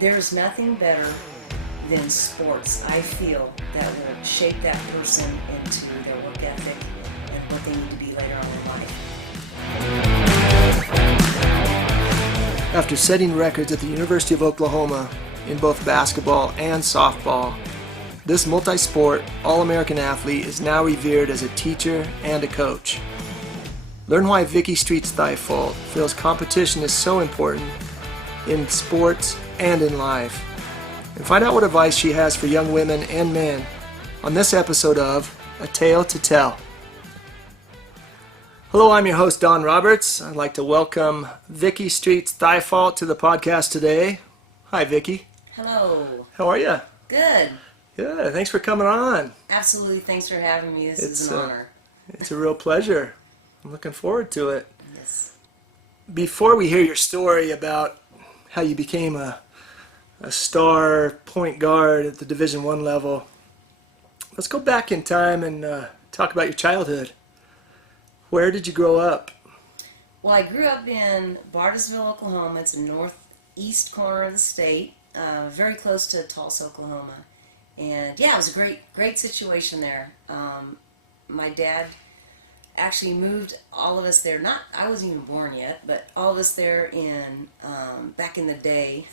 There's nothing better than sports, I feel, that will shape that person into their work ethic and what they need to be later on in life. After setting records at the University of Oklahoma in both basketball and softball, this multi-sport, All-American athlete is now revered as a teacher and a coach. Learn why Viki Streets-Thyfault feels competition is so important in sports and in life. And find out what advice she has for young women and men on this episode of A Tale to Tell. Hello, I'm your host, Don Roberts. I'd like to welcome Viki Streets-Thyfault to the podcast today. Hi, Viki. Hello. How are you? Good. Good. Thanks for coming on. Absolutely. Thanks for having me. This is an honor. It's a real pleasure. I'm looking forward to it. Yes. Before we hear your story about how you became a star point guard at the Division I level, let's go back in time and talk about your childhood. Where did you grow up? Well, I grew up in Bartlesville, Oklahoma. It's the northeast corner of the state, very close to Tulsa, Oklahoma. And yeah, it was a great situation there. My dad actually moved all of us there. I wasn't even born yet, but all of us there in back in the day.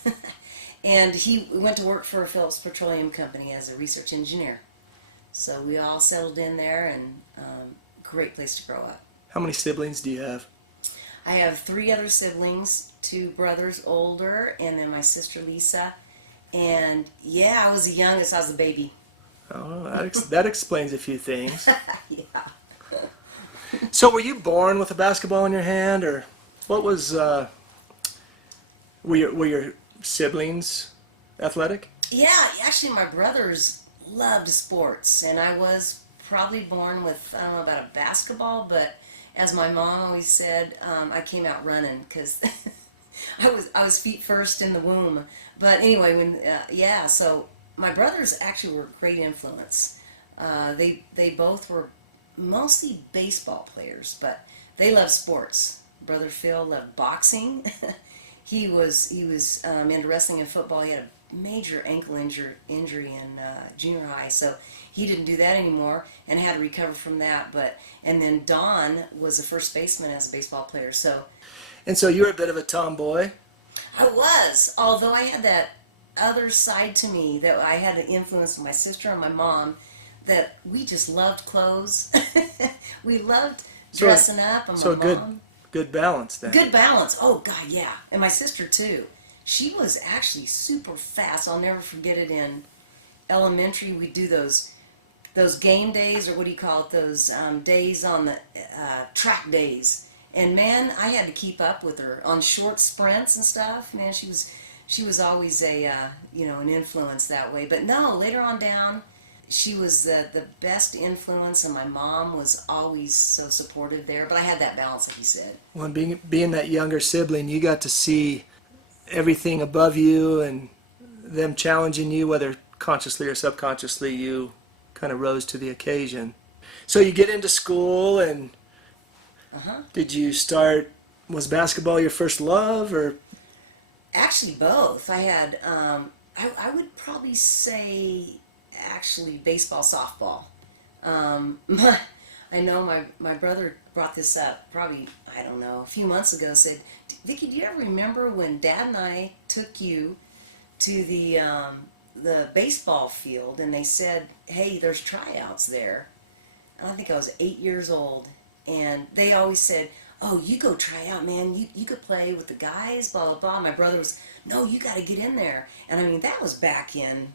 And he went to work for Phillips Petroleum Company as a research engineer. So we all settled in there, and great place to grow up. How many siblings do you have? I have 3 other siblings, 2 brothers older, and then my sister Lisa. And yeah, I was the youngest. I was the baby. Oh, that explains a few things. Yeah. So were you born with a basketball in your hand, or what was, were your siblings athletic? Yeah, actually my brothers loved sports, and I was probably born with, I don't know about a basketball, but as my mom always said, I came out running because I was feet first in the womb. But anyway, so my brothers actually were a great influence. They both were mostly baseball players, but they loved sports. Brother Phil loved boxing. he was into wrestling and football. He had a major ankle injury in junior high, so he didn't do that anymore and had to recover from that. And then Don was a first baseman as a baseball player. And so you were a bit of a tomboy. I was, although I had that other side to me that I had the influence of my sister and my mom, that we just loved clothes. We loved dressing up. And so my mom, good balance then. good balance. Oh God, yeah. And my sister too. She was actually super fast. I'll never forget it. In elementary, we'd do those game days, or what do you call it? Those days on the track days. And man, I had to keep up with her on short sprints and stuff. Man, she was always an influence that way. But no, later on down, she was the best influence, and my mom was always so supportive there. But I had that balance, like you said. Well, being that younger sibling, you got to see everything above you and them challenging you, whether consciously or subconsciously. You kind of rose to the occasion. So you get into school, and did you was basketball your first love, or? Actually, both. I had, I would probably say, actually, baseball, softball. I know my brother brought this up probably, I don't know, a few months ago, said, Viki, do you ever remember when Dad and I took you to the baseball field, and they said, hey, there's tryouts there? And I think I was 8 years old, and they always said, oh, you go try out, man. You could play with the guys, blah, blah, blah. My brother was, no, you got to get in there. And I mean, that was back in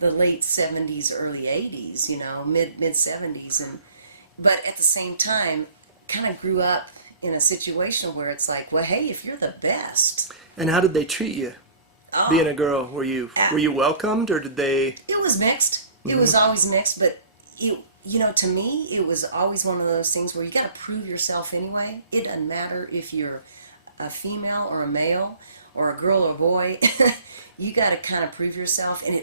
the late 70s, early 80s, mid 70s. But at the same time, kind of grew up in a situation where it's like, well, hey, if you're the best. And how did they treat you? Oh, being a girl, were you welcomed, or did they? It was mixed. It was always mixed, but to me, it was always one of those things where you got to prove yourself anyway. It doesn't matter if you're a female or a male or a girl or a boy. You got to kind of prove yourself, and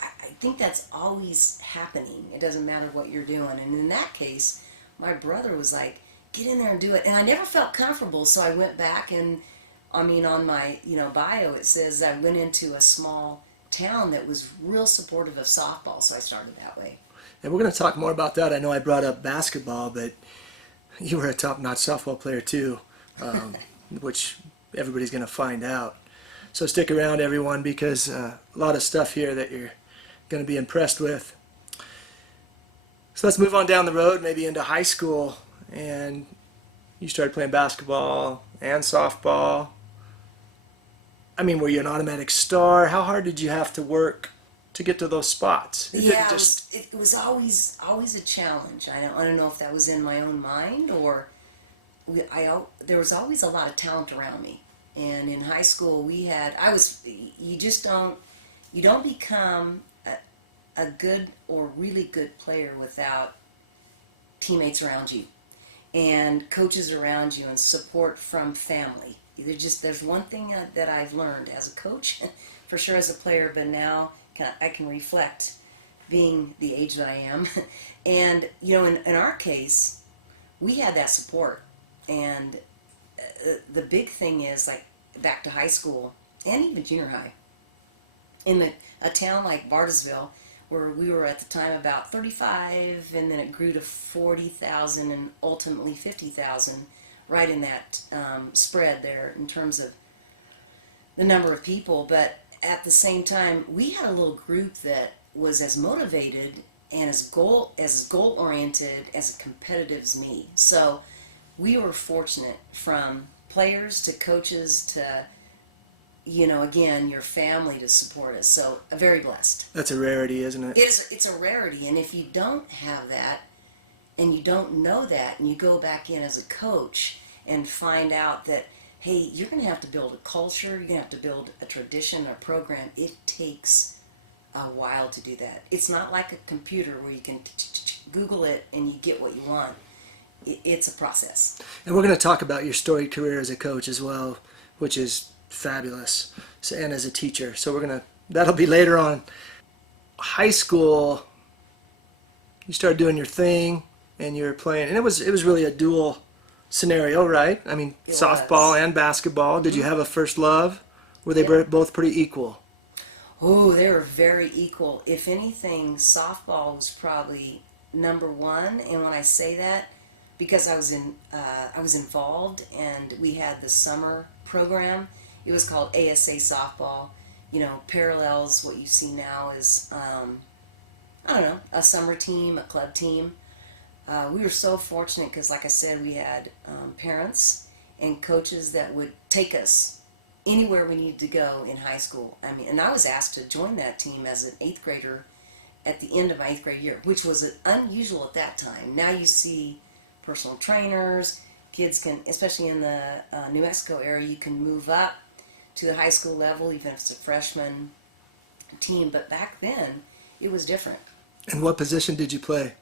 I think that's always happening. It doesn't matter what you're doing. And in that case, my brother was like, get in there and do it. And I never felt comfortable, so I went back and I mean, on my bio, it says I went into a small town that was real supportive of softball, so I started that way. And we're going to talk more about that. I know I brought up basketball, but you were a top-notch softball player too, which everybody's going to find out. So stick around, everyone, because a lot of stuff here that you're going to be impressed with. So let's move on down the road, maybe into high school, and you started playing basketball and softball. I mean, were you an automatic star? How hard did you have to work to get to those spots? It was always a challenge. I don't know if that was in my own mind or there was always a lot of talent around me. And in high school, you don't become a good or really good player without teammates around you and coaches around you and support from family. There's one thing that I've learned as a coach, for sure as a player, but now I can reflect being the age that I am. And, in our case, we had that support. And the big thing is, like, back to high school and even junior high, in a town like Bartlesville, where we were at the time about 35, and then it grew to 40,000 and ultimately 50,000, right in that spread there in terms of the number of people. But at the same time, we had a little group that was as motivated and as goal oriented, as competitive as me. So we were fortunate, from players to coaches to again, your family to support us. So very blessed. That's a rarity, isn't it? It's a rarity, and if you don't have that and you don't know that, and you go back in as a coach and find out that, hey, you're going to have to build a culture, you're going to have to build a tradition, a program. It takes a while to do that. It's not like a computer where you can Google it and you get what you want. It's a process. And we're going to talk about your storied career as a coach as well, which is fabulous, and as a teacher. So that'll be later on. High school, you started doing your thing, and you were playing, and it was really a dual scenario, right? I mean, it softball was. And basketball. Did you have a first love? Were they Yeah. both pretty equal? Oh, they were very equal. If anything, softball was probably number one. And when I say that, because I was involved, and we had the summer program. It was called ASA softball. Parallels what you see now is I don't know, a summer team, a club team. We were so fortunate because, like I said, we had parents and coaches that would take us anywhere we needed to go in high school. I mean, and I was asked to join that team as an 8th grader at the end of my 8th grade year, which was unusual at that time. Now you see personal trainers, kids can, especially in the New Mexico area, you can move up to the high school level, even if it's a freshman team. But back then, it was different. And what position did you play?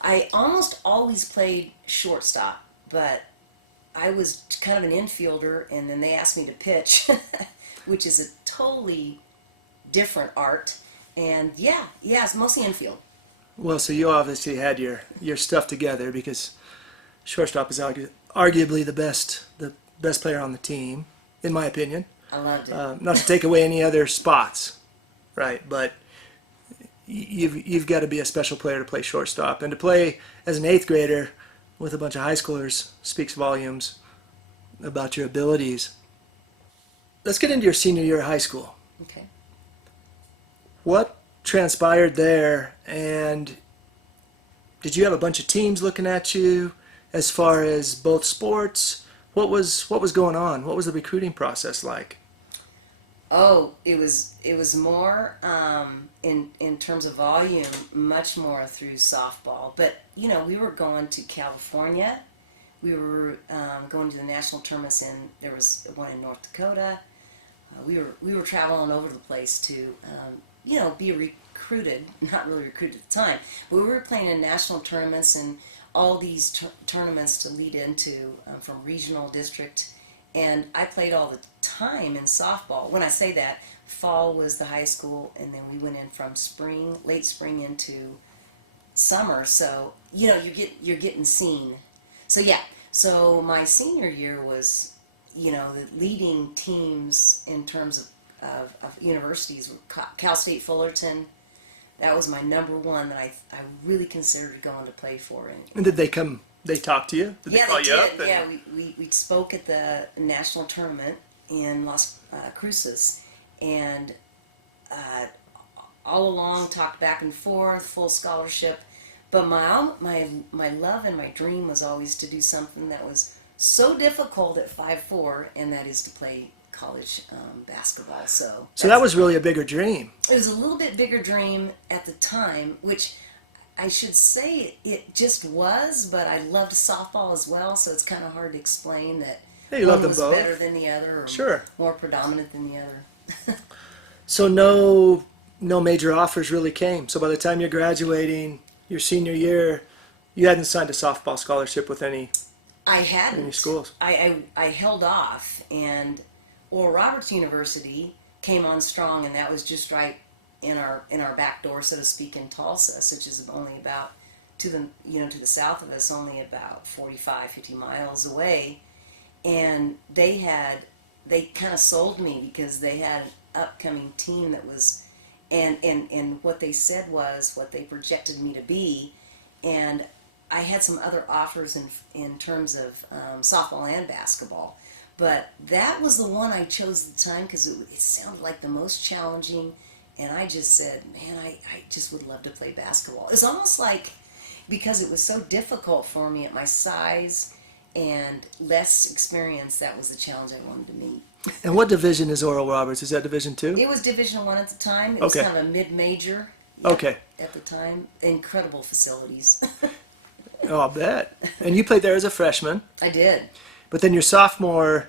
I almost always played shortstop, but I was kind of an infielder, and then they asked me to pitch, which is a totally different art. And yeah, it's mostly infield. Well, so you obviously had your stuff together, because shortstop is arguably the best player on the team, in my opinion. I loved it. Not to take away any other spots, right? But you've got to be a special player to play shortstop, and to play as an 8th grader with a bunch of high schoolers speaks volumes about your abilities. Let's get into your senior year of high school. Okay. What transpired there, and did you have a bunch of teams looking at you as far as both sports? What was going on? What was the recruiting process like? Oh, it was more in terms of volume, much more through softball. But we were going to California, we were going to the national tournaments, and there was one in North Dakota. We were traveling all over the place to be recruited. Not really recruited at the time, but we were playing in national tournaments and all these tournaments to lead into from regional, district. And I played all the time in softball. When I say that, fall was the high school, and then we went in from late spring into summer. So you're getting seen. So yeah. So my senior year was, the leading teams in terms of universities were Cal State Fullerton. That was my number one that I really considered going to play for. And did they talk to you? Did they call you did. up? Yeah, we spoke at the national tournament in Las Cruces, and all along talked back and forth, full scholarship. But my love and my dream was always to do something that was so difficult at 5'4", and that is to play college basketball. So that was really a bigger dream. It was a little bit bigger dream at the time, which I should say it just was, but I loved softball as well, so it's kind of hard to explain that you loved one them was both. better than the other, or Sure. more predominant than the other. So no major offers really came. So by the time you're graduating your senior year, you hadn't signed a softball scholarship with any schools. I held off, and Oral Roberts University came on strong, and that was just right in our back door, so to speak, in Tulsa, which is only about to the south of us, only about 50 miles away. And they kind of sold me because they had an upcoming team that was, and what they said was what they projected me to be. And I had some other offers in terms of softball and basketball, but that was the one I chose at the time because it sounded like the most challenging. And I just said, man, I just would love to play basketball. It's almost like, because it was so difficult for me at my size and less experience, that was the challenge I wanted to meet. And what division is Oral Roberts? Is that Division II? It was Division I at the time. It was kind of a mid-major. Okay. At the time. Incredible facilities. Oh, I'll bet. And you played there as a freshman. I did. But then your sophomore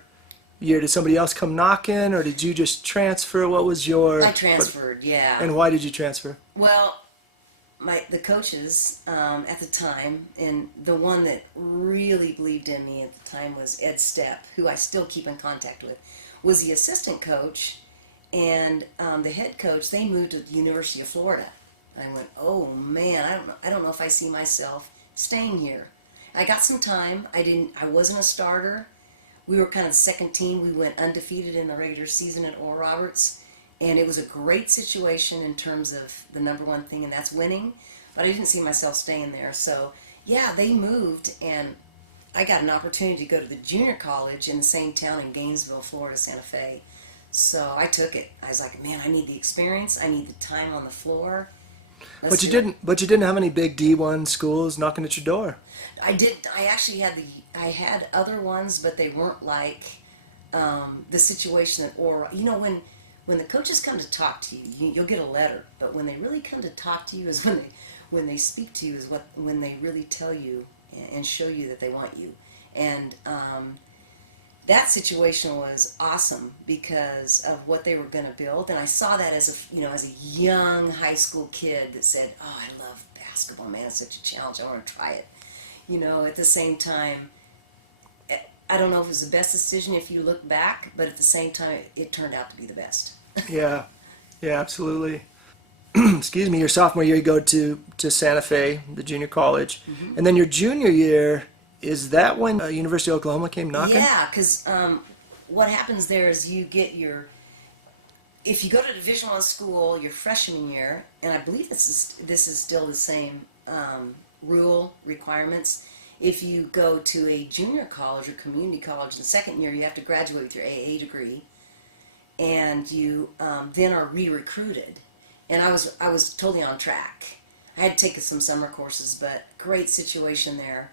year, did somebody else come knocking, or did you just transfer? What was your... I transferred, yeah. And why did you transfer? Well, the coaches at the time, and the one that really believed in me at the time was Ed Stepp, who I still keep in contact with, was the assistant coach, and the head coach. They moved to the University of Florida. I went, oh man, I don't know if I see myself staying here. I got some time. I wasn't a starter. We were kind of the second team. We went undefeated in the regular season at Oral Roberts, and it was a great situation in terms of the number one thing, and that's winning. But I didn't see myself staying there. So yeah, they moved, and I got an opportunity to go to the junior college in the same town in Gainesville, Florida, Santa Fe. So I took it. I was like, man, I need the experience. I need the time on the floor. But you didn't have any big D1 schools knocking at your door. I did. I actually I had other ones, but they weren't like the situation that Oral. When the coaches come to talk to you, you'll get a letter. But when they really come to talk to you is when they speak to you is when they really tell you and show you that they want you. And that situation was awesome because of what they were going to build, and I saw that as a young high school kid that said, "Oh, I love basketball, man! It's such a challenge. I want to try it." At the same time, I don't know if it was the best decision if you look back, but at the same time, it turned out to be the best. Yeah, absolutely. Excuse me. Your sophomore year, you go to Santa Fe, the junior college, and then your junior year. Is that when University of Oklahoma came knocking? Yeah, because what happens there is if you go to Division I school your freshman year, and I believe this is still the same rule requirements. If you go to a junior college or community college in the second year, you have to graduate with your AA degree, and you then are re-recruited. And I was totally on track. I had taken some summer courses, but great situation there.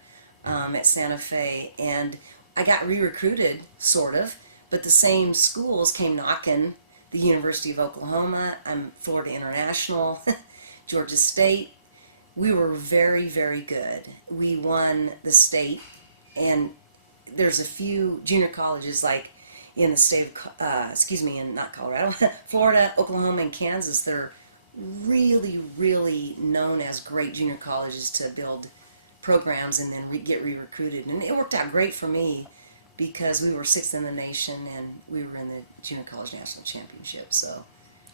At Santa Fe, and I got re-recruited, sort of, but the same schools came knocking, the University of Oklahoma, Florida International, Georgia State. We were very, very good. We won the state, and there's a few junior colleges like in the state of, not Colorado, Florida, Oklahoma, and Kansas. They're really, really known as great junior colleges to build programs and then get re-recruited, and it worked out great for me because we were 6th in the nation and we were in the junior college national championship. So,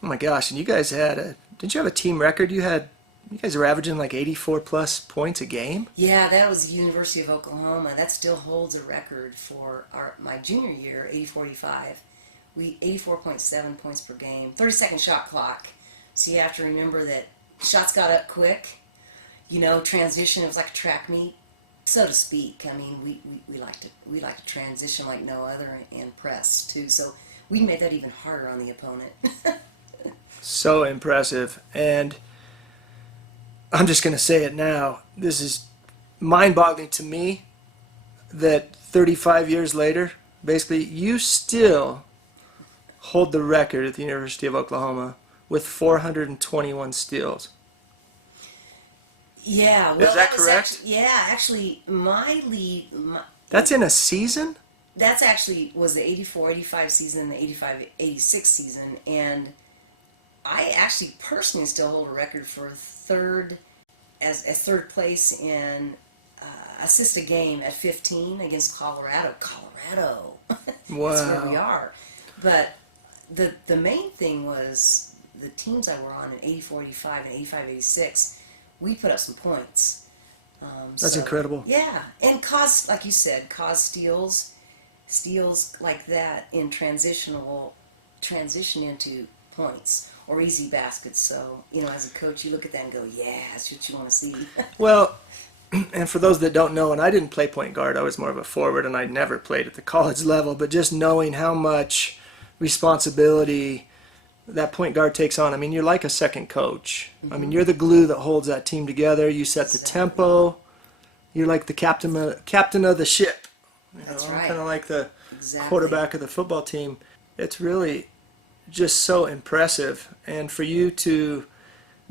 oh my gosh! And you guys didn't you have a team record? You had You guys are averaging like 84 plus points a game? Yeah, that was the University of Oklahoma. That still holds a record for my junior year, 84-85. We 84.7 points per game, 30-second shot clock. So you have to remember that shots got up quick. You know, transition. It was like a track meet, so to speak. I mean, we like to transition like no other and press too. So we made that even harder on the opponent. So impressive. And I'm just going to say it now. This is mind-boggling to me that 35 years later, basically, you still hold the record at the University of Oklahoma with 421 steals. Yeah, well, is that correct? Actually, my lead. That's in a season? That's actually was the 84-85 season and the 85-86 season, and I actually personally still hold a record for third third place in assist a game at 15 against Colorado. Colorado, Wow. that's where we are. But the main thing was the teams I were on in 84-85 and 85-86. We put up some points. That's incredible. Yeah, and like you said, steals like that in transition will transition into points or easy baskets. So, you know, as a coach, you look at that and go, yeah, that's what you want to see. Well, and for those that don't know, and I didn't play point guard, I was more of a forward, and I never played at the college level, but just knowing how much responsibility that point guard takes on. I mean, you're like a second coach. I mean, you're the glue that holds that team together. You set the tempo. You're like the captain of the ship. That's right. Kind of like the quarterback of the football team. It's really just so impressive. And for you to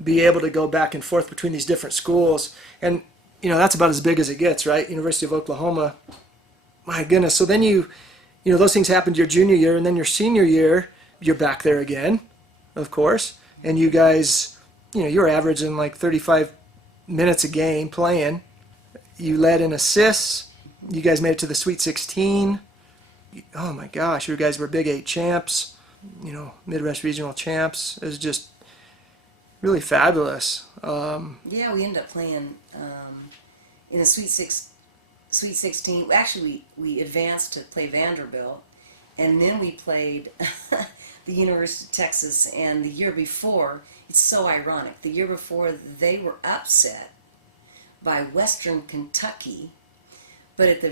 be able to go back and forth between these different schools, and you know, that's about as big as it gets, right? University of Oklahoma. My goodness. So then you know, those things happened your junior year, and then your senior year, you're back there again, of course. And you guys, you know, you're averaging like 35 minutes a game playing. You led in assists. You guys made it to the Sweet 16. Oh my gosh, you guys were Big 8 champs, you know, Midwest Regional champs. It was just really fabulous. Yeah, we ended up playing in the Sweet 16. Actually, we advanced to play Vanderbilt, and then we played the University of Texas. And the year before, it's so ironic, the year before they were upset by Western Kentucky, but at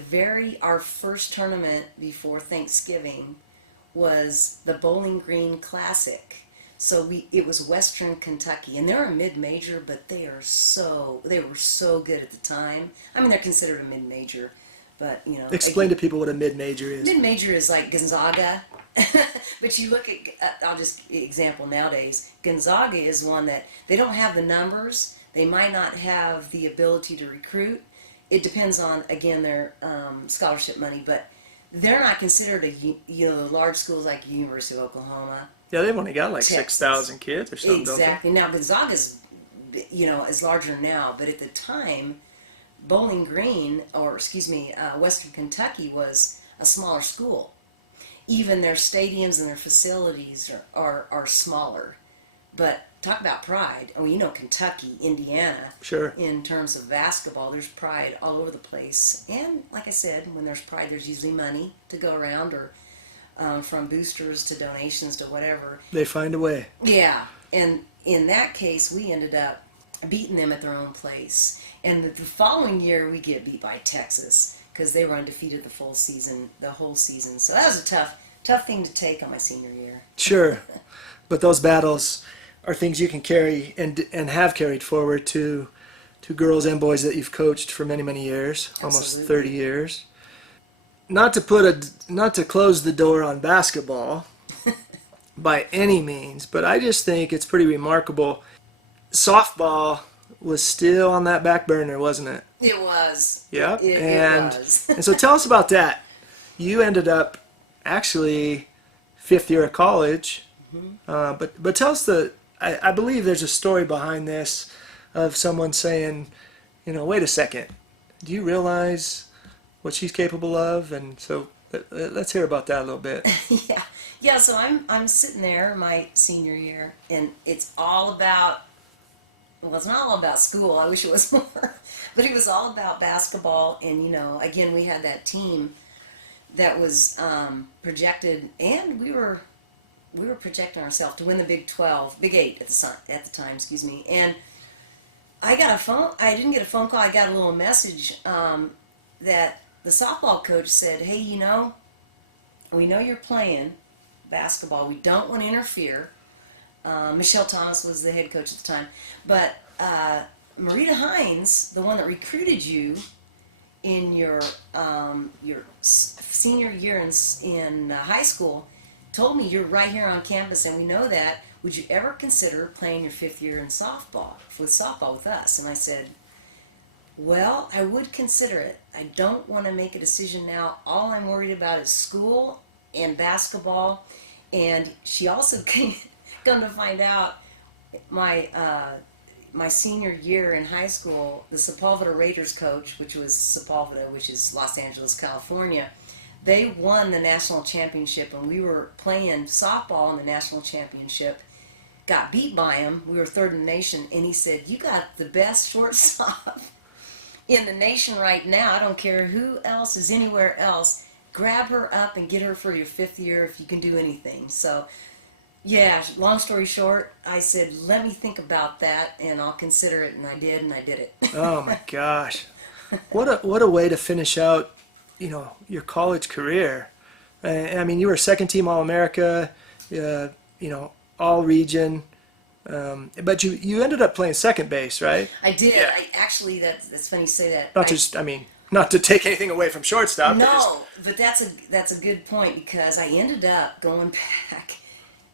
our first tournament before Thanksgiving was the Bowling Green Classic. So it was Western Kentucky, and they're a mid-major, but they were so good at the time. I mean, they're considered a mid-major, but you know. Explain to people what a mid-major is. Mid-major is like Gonzaga, but you look at, I'll just example nowadays. Gonzaga is one that they don't have the numbers. They might not have the ability to recruit. It depends on, again, their scholarship money, but they're not considered large schools like University of Oklahoma. Yeah, they've only got like Texas. 6,000 kids or something, Exactly. Now, Gonzaga's, is larger now, but at the time, Bowling Green, Western Kentucky was a smaller school. Even their stadiums and their facilities are smaller. But talk about pride. Oh, you know, Kentucky, Indiana. Sure. In terms of basketball, there's pride all over the place. And like I said, when there's pride, there's usually money to go around, or from boosters to donations to whatever. They find a way. Yeah. And in that case, we ended up beating them at their own place. And the following year, we get beat by Texas because they were undefeated the whole season. So that was a tough thing to take on my senior year. Sure. But those battles are things you can carry and have carried forward to girls and boys that you've coached for many, many years, Absolutely. Almost 30 years. Not to close the door on basketball by any means, but I just think it's pretty remarkable. Softball was still on that back burner, wasn't it? It was. Yeah. It was. And so tell us about that. You ended up actually fifth year of college, but tell us I believe there's a story behind this of someone saying, you know, wait a second, do you realize what she's capable of? And so let's hear about that a little bit. Yeah. So I'm sitting there my senior year, and it's all about well, it's not all about school. I wish it was more, but it was all about basketball. And again, we had that team that was projected, and we were projecting ourselves to win the Big 12, Big 8 at the time, excuse me. And I didn't get a phone call. I got a little message that the softball coach said, "Hey, we know you're playing basketball. We don't want to interfere." Michelle Thomas was the head coach at the time, but Marita Hines, the one that recruited you in your senior year in high school, told me you're right here on campus, and we know that. Would you ever consider playing your 5th year in softball with us? And I said, well, I would consider it. I don't want to make a decision now. All I'm worried about is school and basketball. And she also come to find out, my senior year in high school, the Sepulveda Raiders coach, which was Sepulveda, which is Los Angeles, California, they won the national championship, and we were playing softball in the national championship. Got beat by him. We were 3rd in the nation, and he said, "You got the best shortstop in the nation right now. I don't care who else is anywhere else. Grab her up and get her for your 5th year if you can do anything." So, yeah, long story short, I said, let me think about that, and I'll consider it, and I did it. Oh my gosh. What a way to finish out, your college career. I mean, you were 2nd team All-America, all region, but you ended up playing second base, right? I did. Yeah. That's funny you say that. Not to take anything away from shortstop. No, but that's a good point, because I ended up going back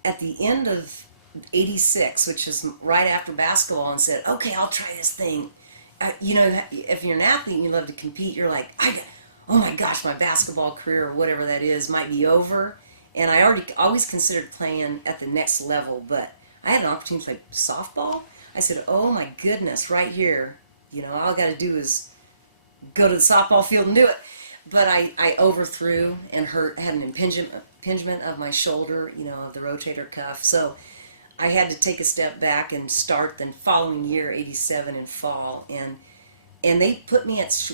at the end of '86, which is right after basketball, and said, okay, I'll try this thing. If you're an athlete and you love to compete, you're like, oh my gosh, my basketball career or whatever that is might be over. And I always considered playing at the next level, but I had an opportunity to play softball. I said, oh my goodness, right here, all I got to do is go to the softball field and do it. But I overthrew and had an impingement of my shoulder, of the rotator cuff. So I had to take a step back and start the following year, '87, in fall. And they put me at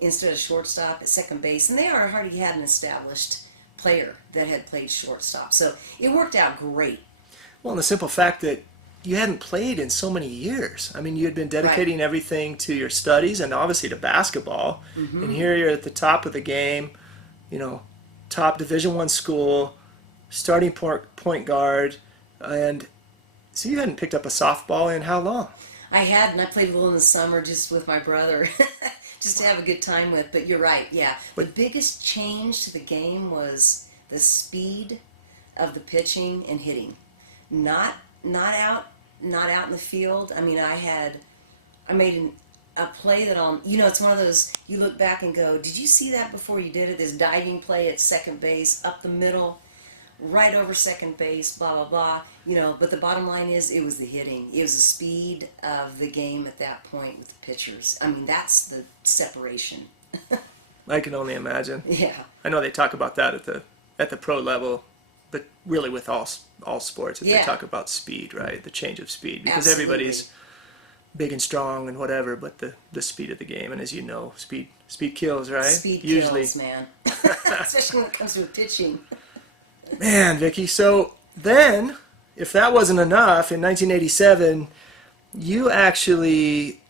instead of shortstop, at second base. And they already had an established player that had played shortstop. So it worked out great. Well, and the simple fact that you hadn't played in so many years. I mean, you had been dedicating everything to your studies and obviously to basketball. Mm-hmm. And here you're at the top of the game, top Division I school, starting point guard. And so you hadn't picked up a softball in how long? I had, and I played a little in the summer just with my brother, just to have a good time with. But you're right, yeah. The biggest change to the game was the speed of the pitching and hitting. Not out in the field. I mean, I made a play that it's one of those, you look back and go, did you see that before you did it? This diving play at second base, up the middle, right over second base, blah, blah, blah. But the bottom line is, it was the hitting. It was the speed of the game at that point with the pitchers. I mean, that's the separation. I can only imagine. Yeah. I know they talk about that at the pro level, but really with all sports, they talk about speed, right? The change of speed, because everybody's big and strong and whatever, but the speed of the game, and as you know, speed kills, right? Speed kills, man. Especially when it comes to pitching. Man, Viki, so then, if that wasn't enough, in 1987, you actually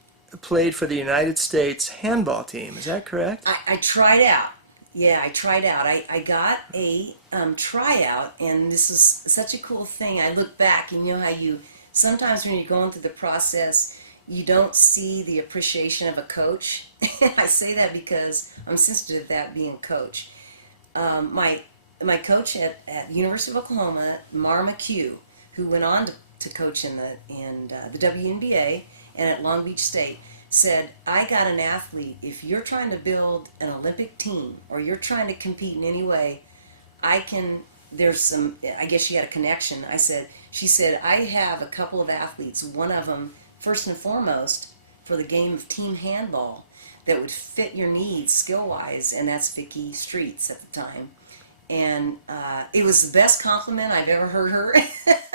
played for the United States handball team. Is that correct? I tried out. Yeah, I tried out. I got a tryout, and this is such a cool thing. I look back, and you know how sometimes when you're going through the process, you don't see the appreciation of a coach. I say that because I'm sensitive to that being a coach. My coach at the University of Oklahoma, Mar McHugh, who went on to coach in the WNBA and at Long Beach State, said, I got an athlete. If you're trying to build an Olympic team or you're trying to compete in any way, I guess she had a connection. She said, I have a couple of athletes, one of them, first and foremost, for the game of team handball that would fit your needs skill-wise, and that's Viki Streets at the time. And it was the best compliment I've ever heard her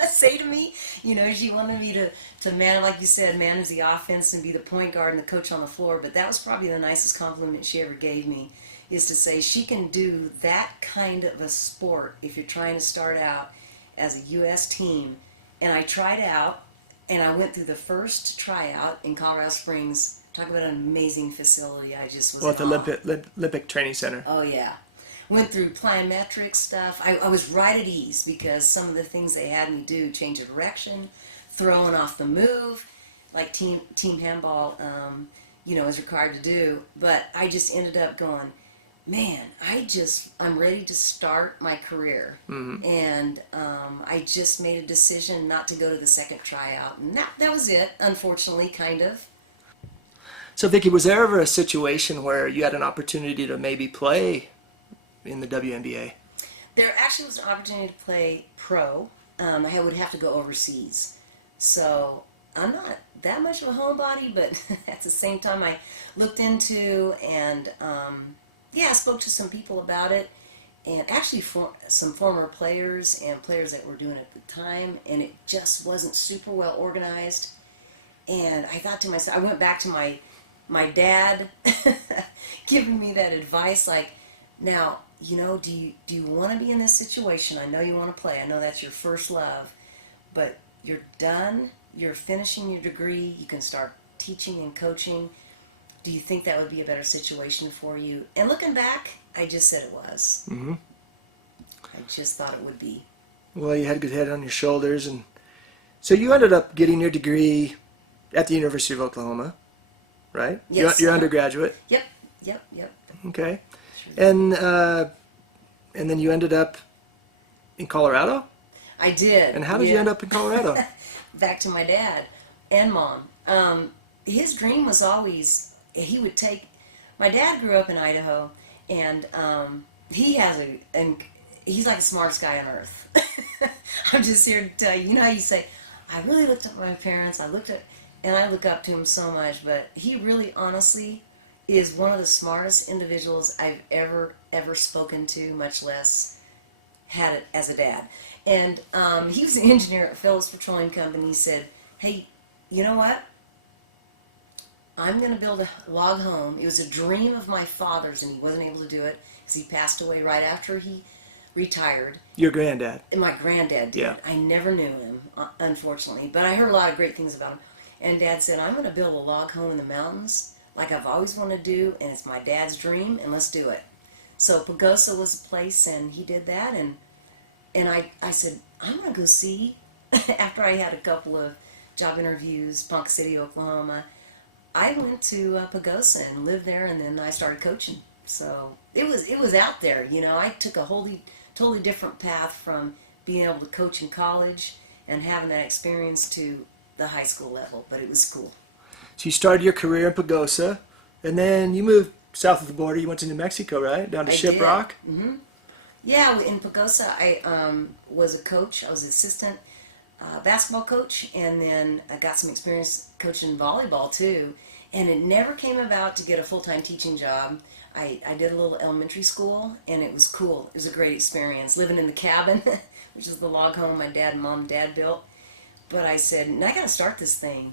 say to me. You know, she wanted me to man, like you said, manage the offense and be the point guard and the coach on the floor. But that was probably the nicest compliment she ever gave me, is to say she can do that kind of a sport if you're trying to start out as a U.S. team. And I tried out, and I went through the first tryout in Colorado Springs. Talk about an amazing facility. I just was Well, at the in awe. Olympic Training Center. Oh, yeah. Went through plyometric stuff. I was right at ease because some of the things they had me do, change of direction, throwing off the move, like team handball, is required to do. But I just ended up going, man, I'm ready to start my career. Mm-hmm. And I just made a decision not to go to the second tryout. And that was it, unfortunately, kind of. So, Viki, was there ever a situation where you had an opportunity to maybe play in the WNBA? There actually was an opportunity to play pro. I would have to go overseas. So I'm not that much of a homebody, but at the same time I looked into and I spoke to some people about it, and actually some former players and players that were doing it at the time, and it just wasn't super well organized. And I thought to myself, I went back to my dad giving me that advice, like, now, do you want to be in this situation? I know you want to play. I know that's your first love, but you're done. You're finishing your degree. You can start teaching and coaching. Do you think that would be a better situation for you? And looking back, I just said it was. Mm-hmm. I just thought it would be. Well, you had a good head on your shoulders, and so you ended up getting your degree at the University of Oklahoma, right? Yes. You're undergraduate. Yep. Okay. And then you ended up in Colorado? I did. And how did you end up in Colorado? Back to my dad and mom. His dream was always, my dad grew up in Idaho, and he's like the smartest guy on earth. I'm just here to tell you, how you say, I really looked up at my parents, and I look up to him so much, but he really honestly is one of the smartest individuals I've ever spoken to, much less had it as a dad. And he was an engineer at Phillips Petroleum Company. He said, hey, you know what? I'm going to build a log home. It was a dream of my father's, and he wasn't able to do it because he passed away right after he retired. Your granddad? And my granddad did. Yeah. I never knew him, unfortunately, but I heard a lot of great things about him. And Dad said, I'm going to build a log home in the mountains like I've always wanted to do, and it's my dad's dream, and let's do it. So Pagosa was a place, and he did that, and I said, I'm going to go see. After I had a couple of job interviews, Ponca City, Oklahoma, I went to Pagosa and lived there, and then I started coaching. So it was out there, I took a totally different path from being able to coach in college and having that experience to the high school level, but it was cool. So you started your career in Pagosa, and then you moved south of the border. You went to New Mexico, right? Down to Shiprock? Mm-hmm. Yeah, in Pagosa, I was a coach. I was an assistant basketball coach, and then I got some experience coaching volleyball, too. And it never came about to get a full-time teaching job. I did a little elementary school, and it was cool. It was a great experience, living in the cabin, which is the log home my mom and dad built. But I said, I got to start this thing.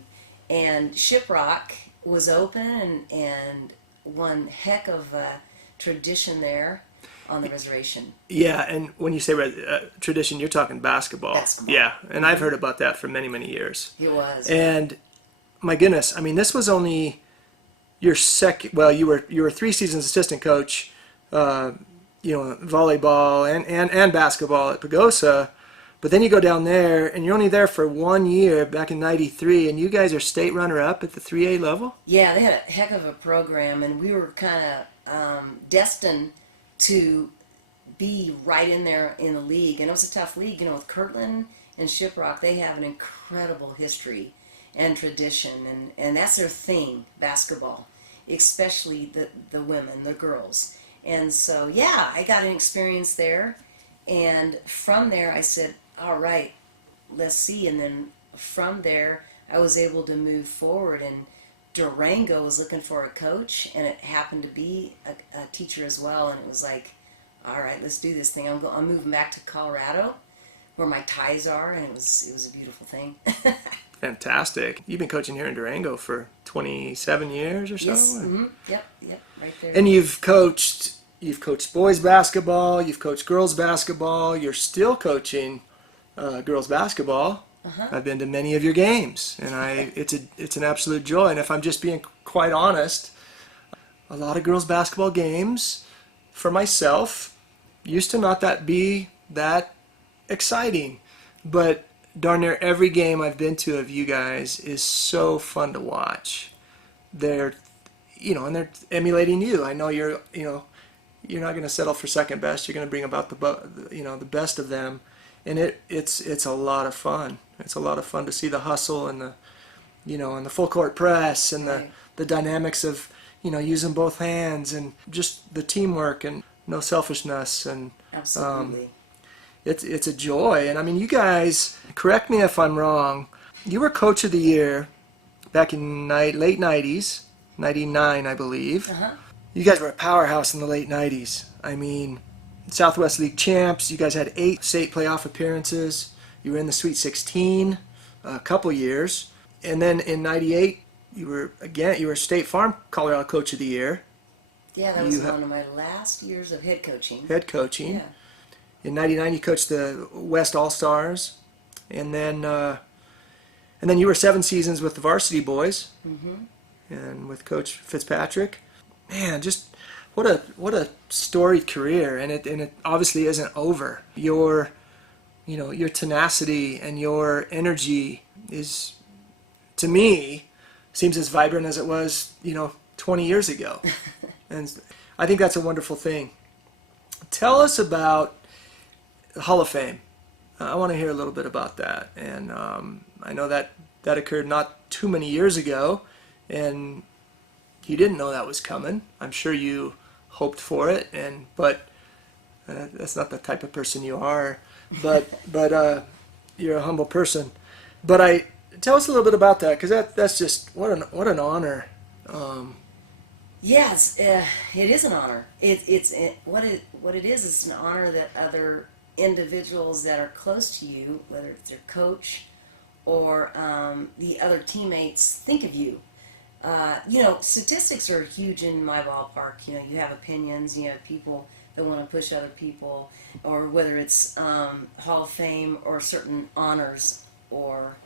And Shiprock was open, and one heck of a tradition there on the reservation. Yeah, and when you say tradition, you're talking basketball. Yeah, and I've heard about that for many, many years. It was. And my goodness, I mean, this was only your second. Well, you were 3 seasons assistant coach, volleyball and basketball at Pagosa. But then you go down there, and you're only there for 1 year back in '93, and you guys are state runner-up at the 3A level? Yeah, they had a heck of a program, and we were kind of destined to be right in there in the league. And it was a tough league, with Kirtland and Shiprock. They have an incredible history and tradition, and that's their thing, basketball, especially the women, the girls. And so, yeah, I got an experience there, and from there I said, all right, let's see. And then from there, I was able to move forward, and Durango was looking for a coach, and it happened to be a teacher as well, and it was like, all right, let's do this thing. I'm moving back to Colorado, where my ties are, and it was a beautiful thing. Fantastic. You've been coaching here in Durango for 27 years or so? Yes. Mm-hmm. Yep. Right there. And you've coached boys basketball, you've coached girls basketball, you're still coaching girls basketball. Uh-huh. I've been to many of your games, and it's an absolute joy. And if I'm just being quite honest, a lot of girls basketball games for myself used to not be that exciting, but darn near every game I've been to of you guys is so fun to watch. They're and they're emulating you. I know you're not going to settle for second best. You're going to bring about the best of them, and it's a lot of fun. It's a lot of fun to see the hustle and and the full court press and the dynamics of using both hands and just the teamwork and no selfishness and Absolutely. It's a joy. And I mean, you guys, correct me if I'm wrong, you were coach of the year back in late 90s, 99 I believe. Uh-huh. You guys were a powerhouse in the late 90s. I mean, Southwest League champs. You guys had 8 state playoff appearances. You were in the Sweet 16 a couple years. And then in 98, you were State Farm Colorado Coach of the Year. Yeah, that was one of my last years of head coaching. Head coaching. Yeah. In 99, you coached the West All-Stars. And then you were 7 seasons with the varsity boys. Mm-hmm. And with Coach Fitzpatrick. Man, just what a storied career, and it obviously isn't over. Your tenacity and your energy is, to me, seems as vibrant as it was 20 years ago, and I think that's a wonderful thing. Tell us about the Hall of Fame. I want to hear a little bit about that, and I know that occurred not too many years ago, and you didn't know that was coming. I'm sure you hoped for it, but that's not the type of person you are. But you're a humble person. But tell us a little bit about that, because that's just what an honor. Yes, it is an honor. What it is an honor that other individuals that are close to you, whether it's your coach or the other teammates, think of you. Statistics are huge in my ballpark. You have opinions, you have people that want to push other people, or whether it's Hall of Fame or certain honors or,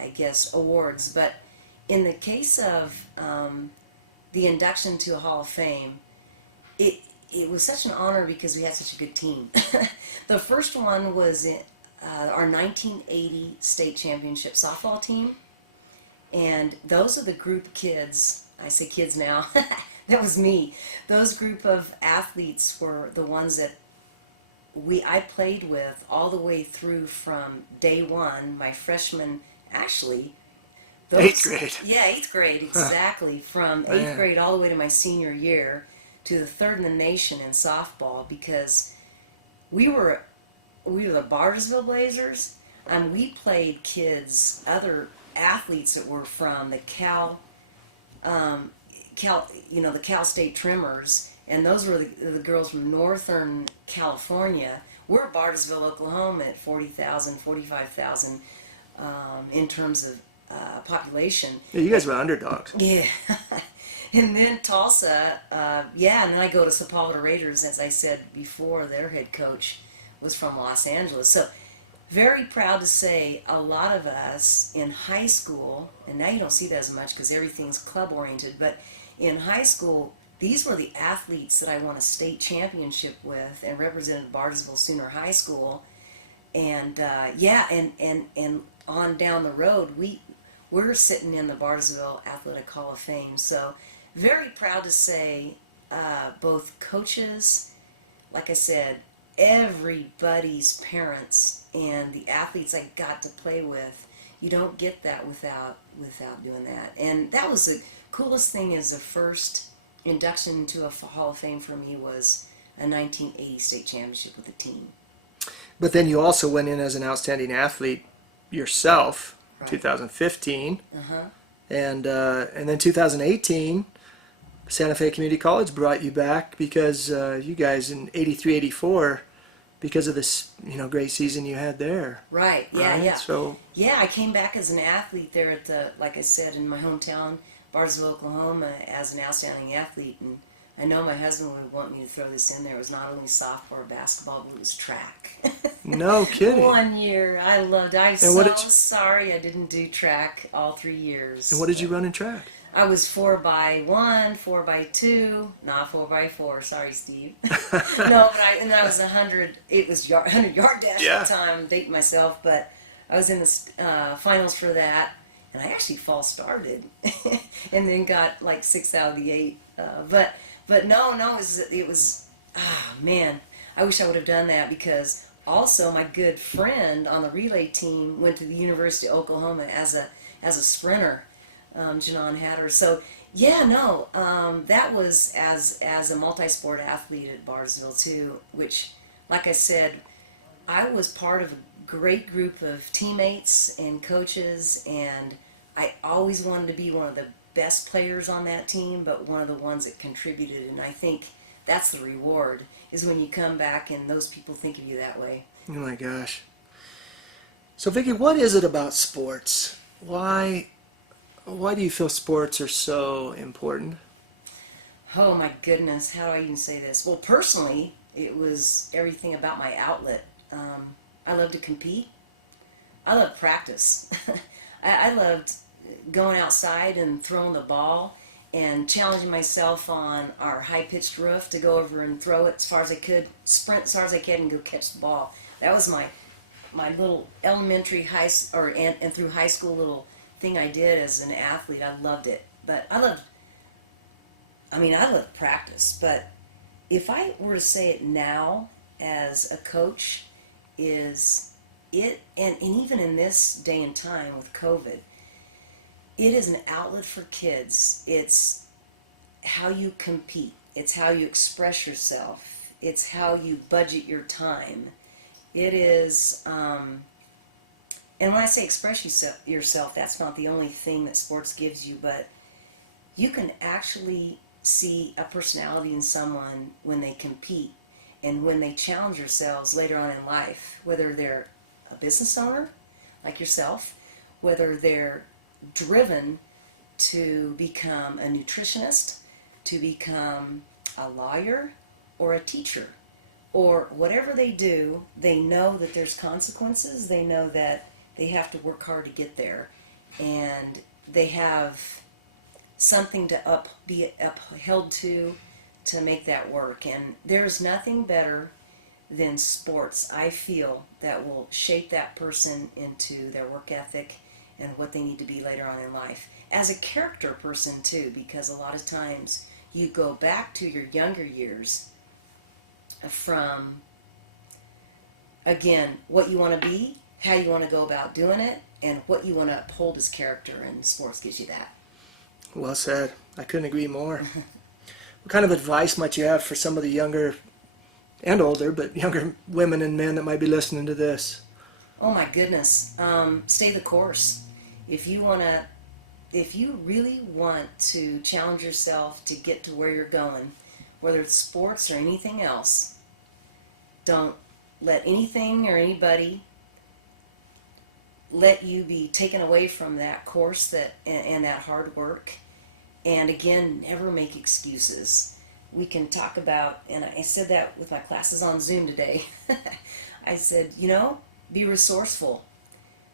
I guess, awards. But in the case of the induction to a Hall of Fame, it was such an honor because we had such a good team. The first one was our 1980 state championship softball team. And those are the group of kids, I say kids now, that was me. Those group of athletes were the ones that I played with all the way through from day one, my freshman, actually. 8th grade. Yeah, 8th grade, exactly. From 8th grade all the way to my senior year to the 3rd in the nation in softball, because we were the Bartlesville Blazers, and we played kids, other athletes that were from the Cal State Trimmers, and those were the girls from Northern California. We're Bartlesville, Oklahoma at 40,000, 45,000 in terms of population. Yeah, you guys were underdogs. Yeah. And then Tulsa, and then I go to Sepulveda Raiders, as I said before, their head coach was from Los Angeles. So very proud to say a lot of us in high school, and now you don't see that as much because everything's club oriented, but in high school, these were the athletes that I won a state championship with and represented Bartlesville Sooner High School. And and on down the road, we're sitting in the Bartlesville Athletic Hall of Fame. So very proud to say both coaches, like I said, everybody's parents and the athletes I got to play with. You don't get that without doing that. And that was the coolest thing. Is the first induction into a Hall of Fame for me was a 1980 state championship with the team. But then you also went in as an outstanding athlete yourself, Right. 2015, Uh-huh. and then 2018, Santa Fe Community College brought you back because you guys in 83, 84, because of this, great season you had there. Right. Yeah. Right? Yeah. So, Yeah. I came back as an athlete there at like I said, in my hometown, Barnesville, Oklahoma, as an outstanding athlete, and I know my husband would want me to throw this in there. It was not only softball or basketball, but it was track. no kidding. 1 year, I loved. I'm And so sorry I didn't do track all 3 years. And what did you run in track? I was 4x1, 4x2, not 4x4. Sorry, Steve. No, but and I was 100. It was 100-yard dash at the time. I'm dating myself, but I was in the finals for that, and I actually false started, and then got like 6 out of the 8. But no, it was man. I wish I would have done that, because also my good friend on the relay team went to the University of Oklahoma as a sprinter. Janon Hatter. So yeah, no, that was as a multi-sport athlete at Barnesville too, which, like I said, I was part of a great group of teammates and coaches, and I always wanted to be one of the best players on that team, but one of the ones that contributed. And I think that's the reward, is when you come back and those people think of you that way. Oh my gosh. So Viki, what is it about sports? Why do you feel sports are so important? Oh my goodness, how do I even say this? Well, personally, it was everything about my outlet. I love to compete. I love practice. I loved going outside and throwing the ball and challenging myself on our high-pitched roof to go over and throw it as far as I could, sprint as far as I could, and go catch the ball. That was my little elementary, and through high school little thing I did as an athlete. I loved it. But I loved practice. But if I were to say it now as a coach, is it, and even in this day and time with COVID, it is an outlet for kids. It's how you compete. It's how you express yourself. It's how you budget your time. It is, and when I say express yourself, that's not the only thing that sports gives you, but you can actually see a personality in someone when they compete and when they challenge themselves later on in life, whether they're a business owner like yourself, whether they're driven to become a nutritionist, to become a lawyer or a teacher, or whatever they do, they know that there's consequences. They know that they have to work hard to get there, and they have something to be upheld to make that work. And there's nothing better than sports, I feel, that will shape that person into their work ethic and what they need to be later on in life. As a character person too, because a lot of times you go back to your younger years from, again, what you want to be, how you want to go about doing it, and what you want to uphold as character, and sports gives you that. Well said. I couldn't agree more. What kind of advice might you have for some of the younger and older, but younger women and men that might be listening to this? Oh my goodness. Stay the course. If you really want to challenge yourself to get to where you're going, whether it's sports or anything else, don't let anything or anybody let you be taken away from that course and that hard work. And again, never make excuses. We can talk about, and I said that with my classes on Zoom today. I said, be resourceful.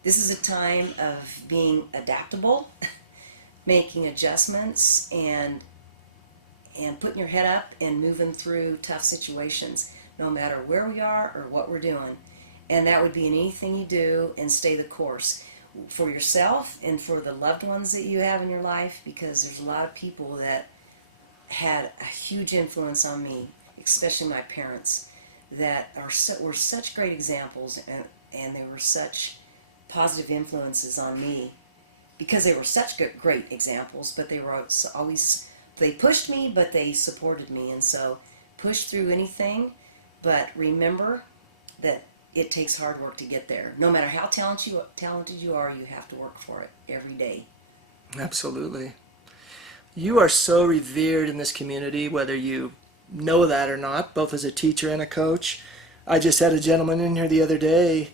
This is a time of being adaptable, making adjustments, and putting your head up and moving through tough situations, no matter where we are or what we're doing. And that would be in anything you do, and stay the course for yourself and for the loved ones that you have in your life, because there's a lot of people that had a huge influence on me, especially my parents, that were such great examples, and they were such positive influences on me, because they were such great examples, but they were always, they pushed me, but they supported me. And so push through anything, but remember that it takes hard work to get there. No matter how talented you are, you have to work for it every day. Absolutely. You are so revered in this community, whether you know that or not, both as a teacher and a coach. I just had a gentleman in here the other day,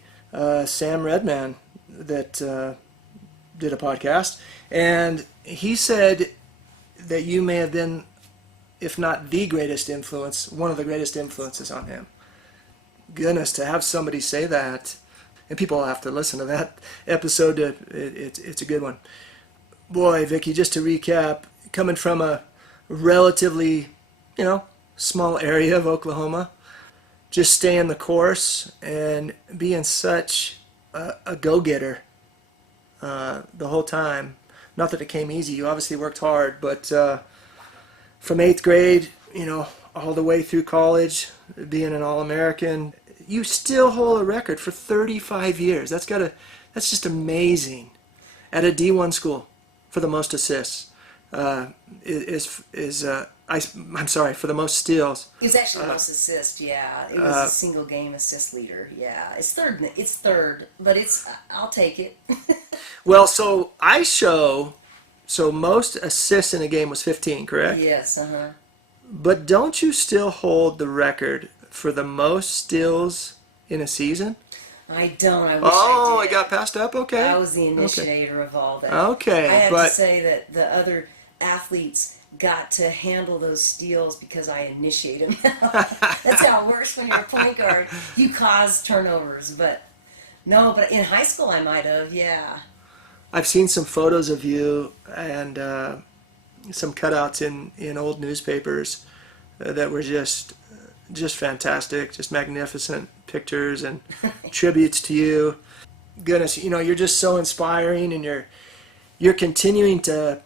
Sam Redman, that did a podcast, and he said that you may have been, if not the greatest influence, one of the greatest influences on him. Goodness, to have somebody say that, and people will have to listen to that episode. It's a good one. Boy, Viki, just to recap, coming from a relatively, small area of Oklahoma, just staying the course and being such a go-getter the whole time. Not that it came easy. You obviously worked hard, but from 8th grade, all the way through college, being an All-American, you still hold a record for 35 years. That's just amazing. At a D1 school for the most assists. I'm sorry, for the most steals. It was actually the most assist, yeah. It was a single game assist leader, yeah. It's third, but I'll take it. Well, so most assists in a game was 15, correct? Yes, uh-huh. But don't you still hold the record for the most steals in a season? I don't. I wish I did. I got passed up? Okay. I was the initiator of all that. Okay, I have but to say that the other athletes got to handle those steals because I initiate them. That's how it works when you're a point guard. You cause turnovers, but in high school I might have, yeah. I've seen some photos of you and some cutouts in old newspapers that were just fantastic, just magnificent pictures and tributes to you. Goodness, you're just so inspiring, and you're continuing to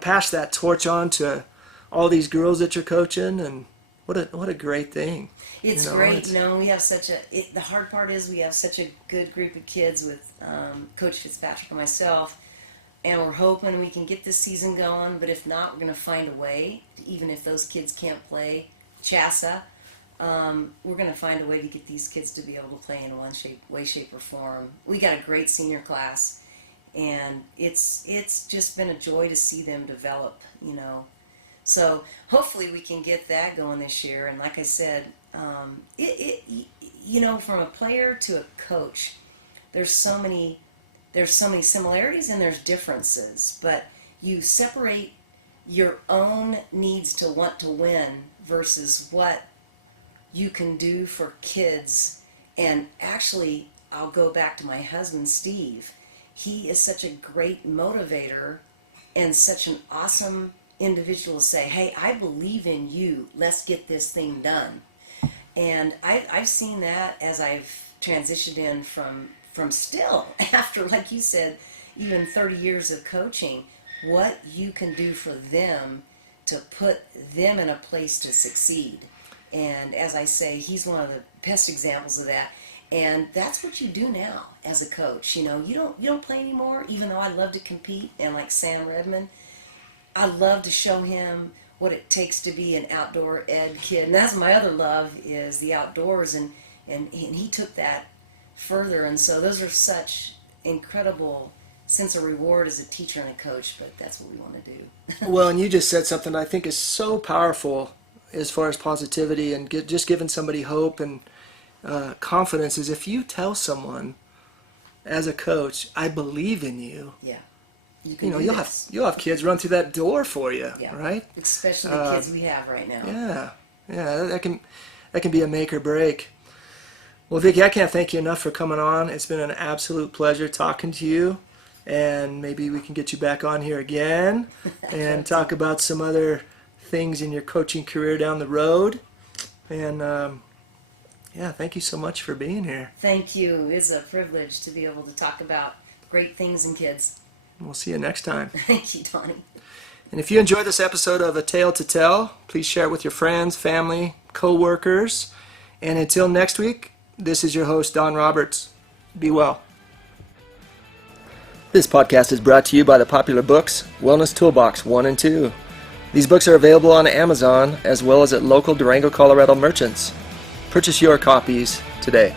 pass that torch on to all these girls that you're coaching, and what a great thing. It's great. We have the hard part is we have such a good group of kids with Coach Fitzpatrick and myself, and we're hoping we can get this season going, but if not, we're going to find a way, even if those kids can't play CHSAA, we're going to find a way to get these kids to be able to play in one way, shape, or form. We got a great senior class, and it's just been a joy to see them develop, So hopefully we can get that going this year. And like I said, from a player to a coach, there's so many similarities and there's differences, but you separate your own needs to want to win versus what you can do for kids. And actually, I'll go back to my husband, Steve. He is such a great motivator and such an awesome individual to say, hey, I believe in you. Let's get this thing done. And I've seen that as I've transitioned in from still, after, like you said, even 30 years of coaching, what you can do for them to put them in a place to succeed. And as I say, he's one of the best examples of that. And that's what you do now as a coach. You don't play anymore, even though I love to compete. And like Sam Redmond, I love to show him what it takes to be an outdoor ed kid. And that's my other love, is the outdoors. And he took that further. And so those are such incredible sense of reward as a teacher and a coach, but that's what we want to do. Well, and you just said something I think is so powerful as far as positivity and just giving somebody hope and confidence, is if you tell someone as a coach, I believe in you. Yeah. You'll have kids run through that door for you, yeah. Right? Especially the kids we have right now. Yeah, that can be a make or break. Well, Viki, I can't thank you enough for coming on. It's been an absolute pleasure talking to you, and maybe we can get you back on here again and talk about some other things in your coaching career down the road. And thank you so much for being here. Thank you. It's a privilege to be able to talk about great things in kids. We'll see you next time. Thank you, Donnie. And if you enjoyed this episode of A Tale to Tell, please share it with your friends, family, co-workers. And until next week, this is your host, Don Roberts. Be well. This podcast is brought to you by the popular books Wellness Toolbox 1 and 2. These books are available on Amazon as well as at local Durango, Colorado merchants. Purchase your copies today.